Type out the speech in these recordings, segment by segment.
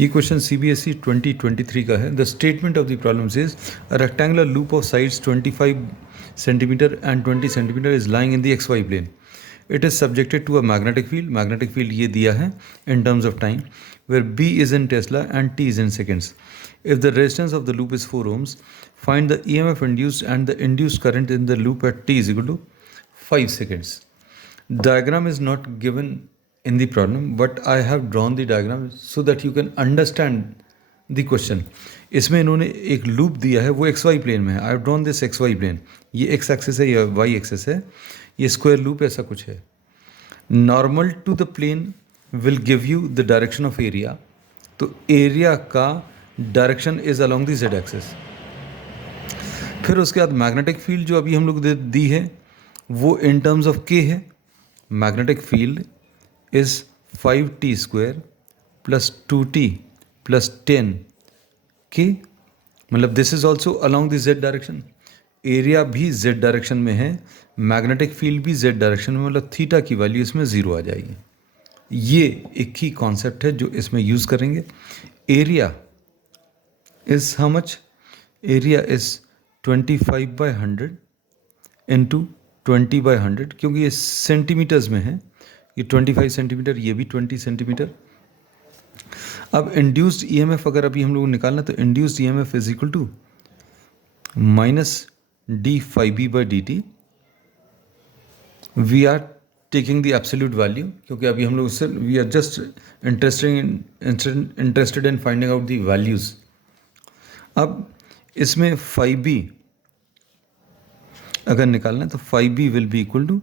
ये question CBSE 2023 का है. The statement of the problem is a rectangular loop of sides 25 centimetre and 20 centimetre is lying in the XY plane. It is subjected to a magnetic field. Magnetic field ये दिया है in terms of time where B is in tesla and T is in seconds. If the resistance of the loop is 4 ohms, find the EMF induced and the induced current in the loop at t is equal to 5 seconds. Diagram is not given in the problem, but I have drawn the diagram so that you can understand the question. इसमें इन्होंने एक loop दिया है, वो XY plane में है. I have drawn this XY plane. ये X axis है, ये Y एक्सेस है, ये स्क्वायर लूप ऐसा कुछ है. Normal to the plane will give you the direction of area. तो एरिया का direction is along the Z axis. फिर उसके बाद मैग्नेटिक फील्ड जो अभी हम लोग दी है वो इन टर्म्स ऑफ K है. Magnetic field is 5t square plus 2t plus 10 K. मतलब this is also along the Z direction. Area भी Z डायरेक्शन में है, मैग्नेटिक फील्ड भी Z डायरेक्शन में, मतलब थीटा की वैल्यू इसमें 0 आ जाएगी. ये एक ही कॉन्सेप्ट है जो इसमें यूज़ करेंगे. Area is how much? Area is 25/100 into 20/100, क्योंकि ये सेंटीमीटर्स में है. ये 25 सेंटीमीटर, ये भी 20 सेंटीमीटर. अब इंड्यूस्ड EMF अगर अभी हम लोग निकालना तो induced EMF is equal to minus d∅b/dt. We are taking the absolute value क्योंकि अभी हम लोग उससे we are just interested in finding out the values. अब इसमें 5b अगर निकालना है तो 5b will be equal to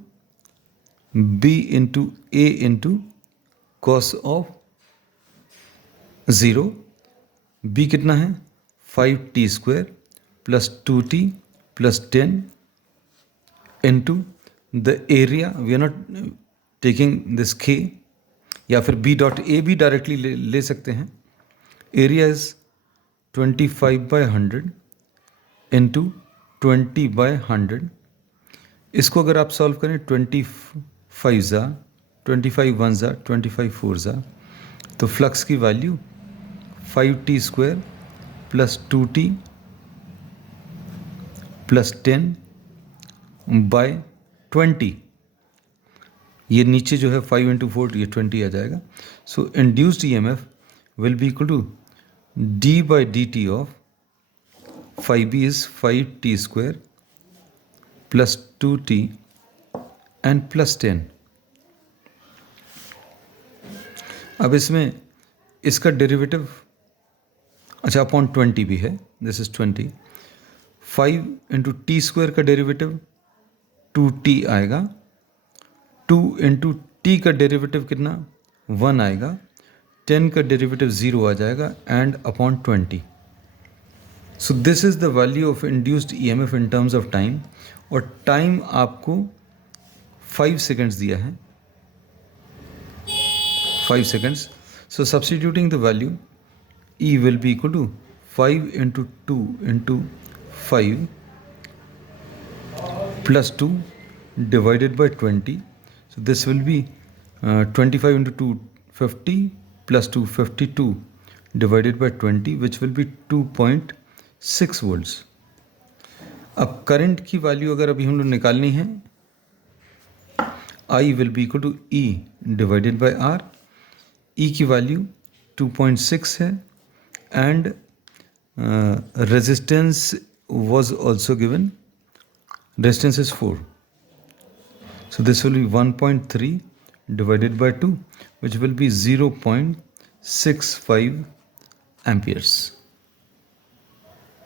b into a into cos of 0. b कितना है? 5t square plus 2t plus 10 into the area. We are not taking this k, या फिर b डॉट a भी डायरेक्टली ले सकते हैं. Area is 25/100 into 20/100. इसको अगर आप सॉल्व करें 25 ज़ा 25 1 ज़ा 25 4 ज़ा, तो फ्लक्स की value 5t square plus 2t plus 10/20. ये नीचे जो है 5 इंटू 4 ये 20 आ जाएगा. So induced EMF will be equal to d/dt of 5b is 5t square plus 2t and plus 10. अब इसमें इसका डेरिवेटिव अच्छा अपॉन 20 भी है. This is 20. 5 into T square का डेरिवेटिव 2t आएगा. 2 इंटू टी का डेरिवेटिव कितना? 1 आएगा. 10 का डेरिवेटिव 0 आ जाएगा and upon 20. So this is the value of induced EMF in terms of time. और टाइम आपको 5 सेकेंड्स दिया है. 5 seconds. So substituting the value E will be equal to 5 into 2 into 5 plus 2 divided by 20. So this will be 25 into 2 50 plus 2 52 divided by 20 which will be 2.6 volts. अब current की value अगर अभी हम लोग निकालनी है I will be equal to E divided by R. E की value 2.6 है and resistance was also given. Resistance is 4. So this will be 1.3 divided by 2 which will be 0.65 amperes.